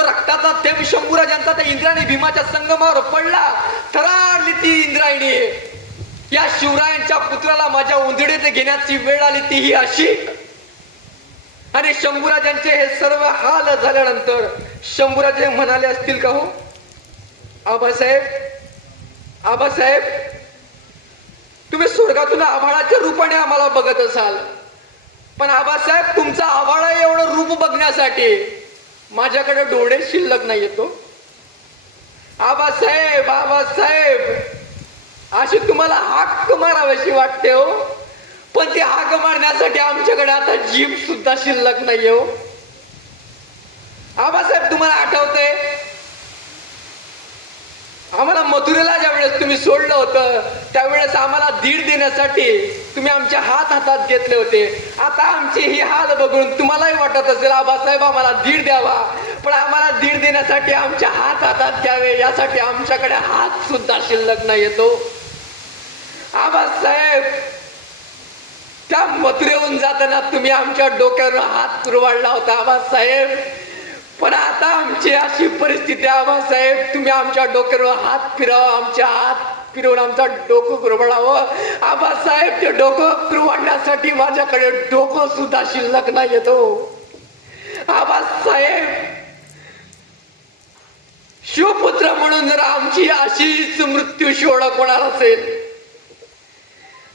तो रक्ताचा थेंब शंभूराजांचा त्या इंद्रायणी भीमाच्या संगमावर पडला. थरारली ती इंद्रायणी. या शिवरायांच्या पुत्राला माझ्या उंदडीत घेण्याची वेळ आली तीही अशी. आणि शंभूराजांचे हे सर्व हाल झाल्यानंतर शंभूराजे म्हणाले असतील का हो, आबासाहेब तुम्ही स्वर्गातून आभाळाच्या रूपाने आम्हाला बघत असाल, पण आबासाहेब तुमचा आभाळ एवढं रूप बघण्यासाठी माझ्याकडे डोळे शिल्लक नाही येतो. आबासाहेब अशी तुम्हाला हाक मारावीशी वाटते हो, पण ती हाक मारण्यासाठी आमच्याकडे आता जीभ सुद्धा शिल्लक नाही हो. आबासाहेब तुम्हाला आठवतंय आम्हाला मथुरेला ज्या वेळेस तुम्ही सोडलं होतं त्यावेळेस आम्हाला दीड देण्यासाठी तुम्ही आमच्या हातात घेतले होते. आता आमची ही हाल बघून तुम्हालाही वाटत असेल आबासाहेब आम्हाला दीड द्यावा, पण आम्हाला दीड देण्यासाठी आमच्या हातात घ्यावे यासाठी आमच्याकडे हात सुद्धा शिल्लक नाही येतो. आबासाहेब त्या मथुरेहून जाताना तुम्ही आमच्या डोक्यावर हात कुरवाडला होता आबासाहेब, पण आता आमची अशी परिस्थिती आबासाहेब तुम्ही आमच्या डोक्यावर हात फिरवा, आमच्या हात फिरवून आमचा डोकं कुरवडावं. आबासाहेब ते डोकं कुरवाडण्यासाठी माझ्याकडे डोकं सुद्धा शिल्लक नाही येतो. आबासाहेब शिवपुत्र म्हणून जर आमची अशीच मृत्यूशी ओळख होणार असेल,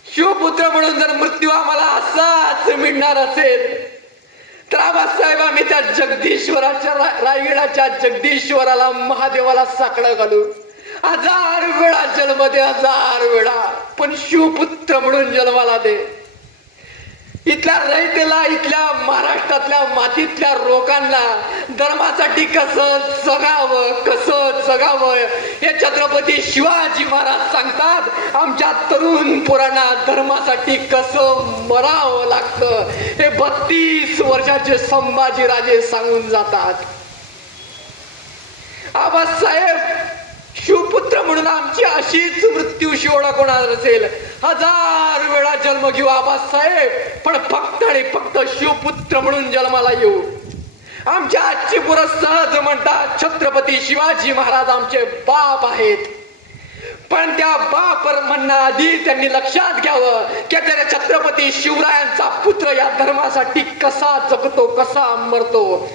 शिवपुत्र म्हणून जर मृत्यू आम्हाला असाच मिळणार असेल, तर आबासाहेब आम्ही त्या जगदीश्वराच्या रायगडाच्या जगदीश्वराला महादेवाला साकडं घालू. 1000 वेळा जन्म दे, 1000 वेळा, पण शिवपुत्र म्हणून जन्माला दे. इथल्या रयतेला, इथल्या महाराष्ट्रातल्या मातीतल्या लोकांना धर्मासाठी कसं जगावं हे छत्रपती शिवाजी महाराज सांगतात. आमच्या तरुण पोरांना धर्मासाठी कसं मरावं लागतं हे 32 वर्षाचे संभाजीराजे सांगून जातात. आबासाहेब शिवपुत्र म्हणून आमची अशीच मृत्यूशी ओळख होणार असेल, 1000 वेळा जन्म घेऊ आबासाहेब, पण फक्त आणि फक्त शिवपुत्र म्हणून जन्माला येऊ. आमच्या आजची पोरं सहज म्हणतात छत्रपती शिवाजी महाराज आमचे बाप आहेत, पण त्या बाप म्हणण्याआधी त्यांनी लक्षात घ्यावं की त्या छत्रपती शिवरायांचा पुत्र या धर्मासाठी कसा जगतो, कसा मरतो.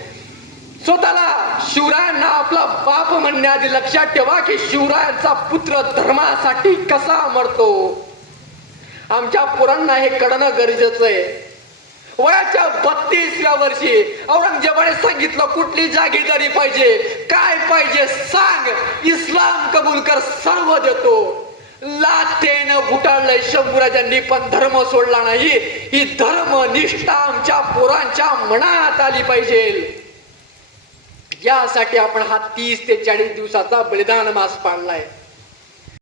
स्वतःला शिवरायांना आपला बाप म्हणण्याआधी लक्षात ठेवा की शिवरायांचा पुत्र धर्मासाठी कसा मरतो. आमच्या पोरांना हे कळणं गरजेचं आहे. वयाच्या 32व्या वर्षी औरंगजेबाने सांगितलं कुठली जागीरदारी पाहिजे, काय पाहिजे सांग, इस्लाम कबूल कर, सर्व देतो. लाथेनं घुटाळलंय शंभूराजांनी, पण धर्म सोडला नाही. ही धर्मनिष्ठा आमच्या पोरांच्या मनात आली पाहिजे. यासाठी आपण हा 30 ते 40 दिवसाचा बलिदान मास पाळलाय.